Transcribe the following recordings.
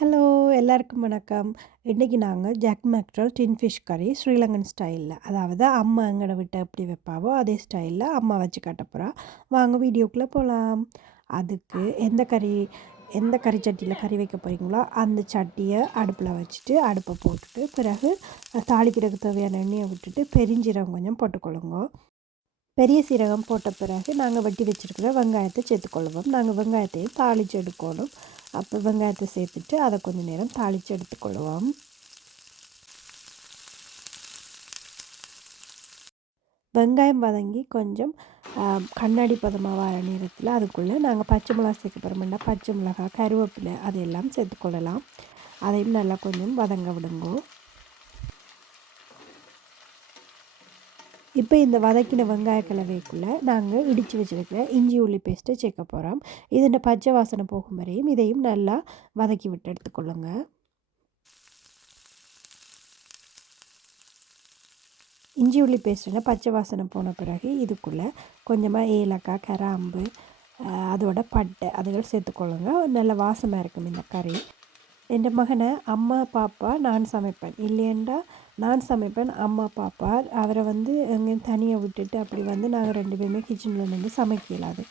Hello எல்லாருக்கும் வணக்கம். இன்றைக்கி நாங்கள் ஜாக் மேக்ட்ரல் டின் ஃபிஷ் கறி ஸ்ரீலங்கன் ஸ்டைலில் அதாவது அம்மா எங்கட விட்டு எப்படி வைப்பாவோ அதே ஸ்டைலில் அம்மா வச்சு காட்ட போகிறா வாங்க வீடியோக்குள்ளே போகலாம் அதுக்கு எந்த கறி எந்த கறி சட்டியில் கறி வைக்க போகிறீங்களோ அந்த சட்டியை அடுப்பில் வச்சுட்டு அடுப்பை போட்டுட்டு பிறகு தாளிக்கிறதுக்கு தேவையான எண்ணெயை விட்டுட்டு பெருஞ்சீரகம் கொஞ்சம் போட்டுக்கொள்ளுங்க. பெரிய சீரகம் போட்ட பிறகு நாங்கள் வெட்டி வச்சுருக்கிற வெங்காயத்தை சேர்த்துக்கொள்வோம். நாங்கள் வெங்காயத்தையும் தாளித்து எடுக்கணும். அப்போ வெங்காயத்தை சேர்த்துட்டு அதை கொஞ்சம் நேரம் தாளித்து எடுத்துக்கொள்வோம். வெங்காயம் வதங்கி கொஞ்சம் கண்ணாடி பதமாக வர நேரத்தில் அதுக்குள்ளே நாங்கள் பச்சை மிளகா சேர்க்க போகிறோம்னா பச்சை மிளகா கருவேப்பிலை அதையெல்லாம் சேர்த்துக்கொள்ளலாம். அதையும் நல்லா கொஞ்சம் வதங்க விடுங்கோ. இப்போ இந்த வதக்கின வெங்காய கலவைக்குள்ளே நாங்கள் இடித்து வச்சுருக்கிற இஞ்சி உள்ளி பேஸ்ட்டை சேர்க்க போகிறோம் இது இந்த பச்சை வாசனை போகும் வரையும் இதையும் நல்லா வதக்கி விட்டு எடுத்துக்கொள்ளுங்க. இஞ்சி உள்ளி பேஸ்ட்டில் பச்சை வாசனை போன பிறகு இதுக்குள்ளே கொஞ்சமாக ஏலக்காய் கராம்பு அதோட பட்டை அதுகள் சேர்த்துக்கொள்ளுங்க. நல்ல வாசமாக இருக்கும் இந்த கறி. என் மகனை அம்மா பாப்பா நான் சமைப்பேன். இல்லையண்டா நான் சமைப்பேன் அம்மா பாப்பா. அவரை வந்து எங்கேயும் தனியாக விட்டுட்டு அப்படி வந்து நாங்கள் ரெண்டு பேருமே கிச்சனில் நின்று சமைக்க இயலாது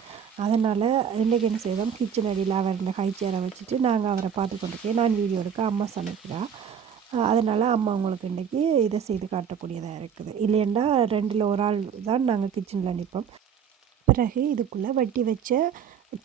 அதனால் இன்றைக்கு என்ன செய்தோம் கிச்சன் அடியில் அவர் இந்த கை சேரை வச்சுட்டு நாங்கள் அவரை பார்த்து கொண்டிருக்கேன் நான் வீடியோ எடுக்க அம்மா சமைக்கிறா. அதனால் அம்மா அவங்களுக்கு இன்றைக்கி இதை செய்து காட்டக்கூடியதாக இருக்குது. இல்லைன்னா ரெண்டில் ஒரு ஆள் தான் நாங்கள் கிச்சனில் நிற்போம் பிறகு இதுக்குள்ளே வட்டி வச்ச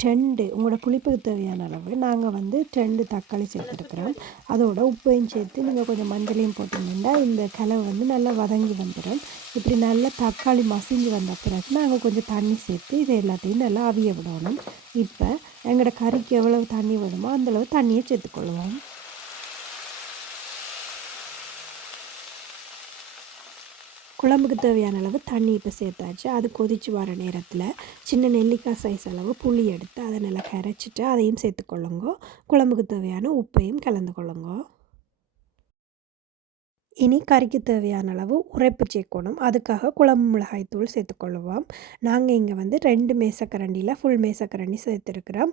ரெண்டு உங்களோட புளிப்புக்கு தேவையான அளவு நாங்கள் வந்து ரெண்டு தக்காளி சேர்த்துருக்குறோம். அதோட உப்பையும் சேர்த்து நீங்கள் கொஞ்சம் மஞ்சளையும் போட்டிங்கன்னா இந்த கலவை வந்து நல்லா வதங்கி வந்துடும் இப்படி நல்லா தக்காளி மசிஞ்சு வந்த பிறகு நாங்கள் கொஞ்சம் தண்ணி சேர்த்து இதை எல்லாத்தையும் நல்லா அவிய விடணும். இப்போ எங்களோட கறிக்கு எவ்வளவு தண்ணி வேணுமோ அந்தளவு தண்ணியை சேர்த்துக்கொள்வோம். குழம்புக்கு தேவையான அளவு தண்ணி இப்போ சேர்த்தாச்சு. அது கொதித்து வர நேரத்தில் சின்ன நெல்லிக்காய் சைஸ் அளவு புளி எடுத்து அதை நல்லா கரைச்சிட்டு அதையும் சேர்த்துக்கொள்ளுங்க. குழம்புக்கு தேவையான உப்பையும் கலந்து கொள்ளுங்க இனி கறிக்கு தேவையான அளவு உரைப்பு சேர்க்கணும். அதுக்காக குழம்பு மிளகாய் தூள் சேர்த்துக்கொள்ளுவோம் நாங்கள் இங்கே வந்து ரெண்டு மேசக்கரண்டியில் ஃபுல் மேசக்கரண்டி சேர்த்துருக்குறோம்.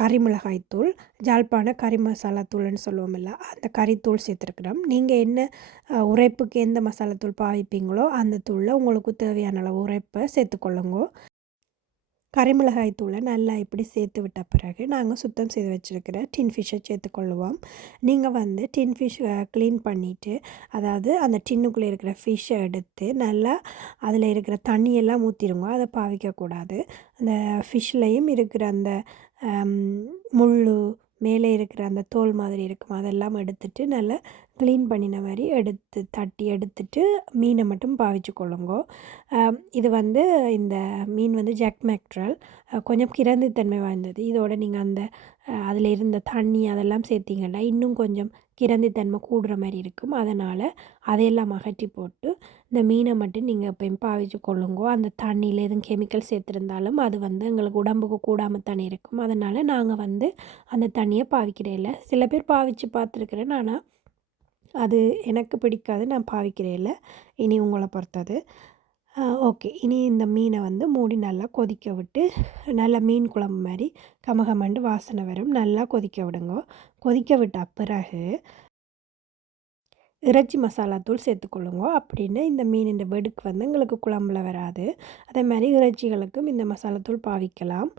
கறி மிளகாய் தூள் ஜாழ்ப்பாண கறி மசாலா தூள்னு சொல்லுவோம் இல்லை அந்த கறித்தூள் சேர்த்துருக்குறோம். நீங்கள் என்ன உரைப்புக்கு எந்த மசாலா தூள் பாவிப்பீங்களோ அந்த தூளில் உங்களுக்கு தேவையான அளவு உரைப்பை சேர்த்துக்கொள்ளுங்க கரைமிளகாய் தூளை நல்லா இப்படி சேர்த்து விட்ட பிறகு நாங்கள் சுத்தம் செய்து வச்சுருக்கிற டின் ஃபிஷ்ஷை சேர்த்துக்கொள்ளுவோம். நீங்கள் வந்து டின் ஃபிஷ் க்ளீன் பண்ணிவிட்டு அதாவது அந்த டின்னுக்குள்ளே இருக்கிற ஃபிஷ்ஷை எடுத்து நல்லா அதில் இருக்கிற தண்ணியெல்லாம் ஊற்றிடுங்க அதை பாவிக்கக்கூடாது அந்த ஃபிஷ்லேயும் இருக்கிற அந்த முள் மேலே இருக்கிற அந்த தோல் மாதிரி இருக்கும். அதெல்லாம் எடுத்துட்டு நல்லா க்ளீன் பண்ணின மாதிரி எடுத்து தட்டி எடுத்துட்டு மீனை மட்டும் பாவிச்சு கொள்ளுங்கோ. இது வந்து இந்த மீன் வந்து ஜாக் மேக்ட்ரல் கொஞ்சம் கிரந்தித்தன்மை வாய்ந்தது. இதோட நீங்கள் அந்த அதில் இருந்த தண்ணி அதெல்லாம் சேர்த்திங்கன்னா இன்னும் கொஞ்சம் கிரந்தித்தன்மை கூடுற மாதிரி இருக்கும். அதனால் அதையெல்லாம் அகற்றி போட்டு இந்த மீனை மட்டும் நீங்கள் எப்பயும் பாவிச்சு கொள்ளுங்கோ. அந்த தண்ணியில் எதுவும் கெமிக்கல் சேர்த்துருந்தாலும் அது வந்து எங்களுக்கு உடம்புக்கு கூடாமல் தண்ணி இருக்கும். அதனால் நாங்கள் வந்து அந்த தண்ணியை பாவிக்கிறே இல்லை. சில பேர் பாவித்து பார்த்துருக்குறேன். ஆனால் அது எனக்கு பிடிக்காது நான் பாவிக்கிறேன் இல்லை இனி உங்களை பொறுத்தது. ஓகே. இனி இந்த மீனை வந்து மூடி நல்லா கொதிக்க விட்டு நல்லா மீன் குழம்பு மாதிரி கமகமண்டு வாசனை வரும். நல்லா கொதிக்க விடுங்க. கொதிக்க விட்ட பிறகு இறைச்சி மசாலா தூள் சேர்த்துக்கொள்ளுங்க அப்படின்னு இந்த மீனின் வெடுக்கு வந்து எங்களுக்கு குழம்புல வராது. அதே மாதிரி இறைச்சிகளுக்கும் இந்த மசாலா தூள் பாவிக்கலாம்.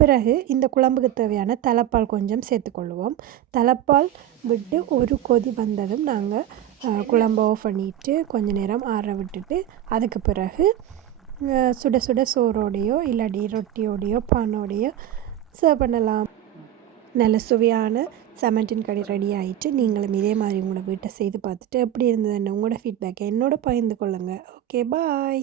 பிறகு இந்த குழம்புக்கு தேவையான தலைப்பால் கொஞ்சம் சேர்த்துக்கொள்வோம் தலைப்பால் விட்டு ஒரு கொதி வந்ததும் நாங்கள் குழம்பு ஆஃப் பண்ணிவிட்டு கொஞ்ச நேரம் ஆற விட்டுட்டு அதுக்கு பிறகு சுட சுட சோறோடையோ இல்லாட்டி ரொட்டியோடையோ பானோடையோ சர்வ் பண்ணலாம். நல்ல சுவையான செமண்டின் கடை ரெடி ஆகிட்டு நீங்களும் இதே மாதிரி உங்களோட வீட்டை செய்து பார்த்துட்டு எப்படி இருந்ததுன்னு உங்களோட ஃபீட்பேக்கை என்னோட பகிர்ந்து கொள்ளுங்கள் ஓகே பாய்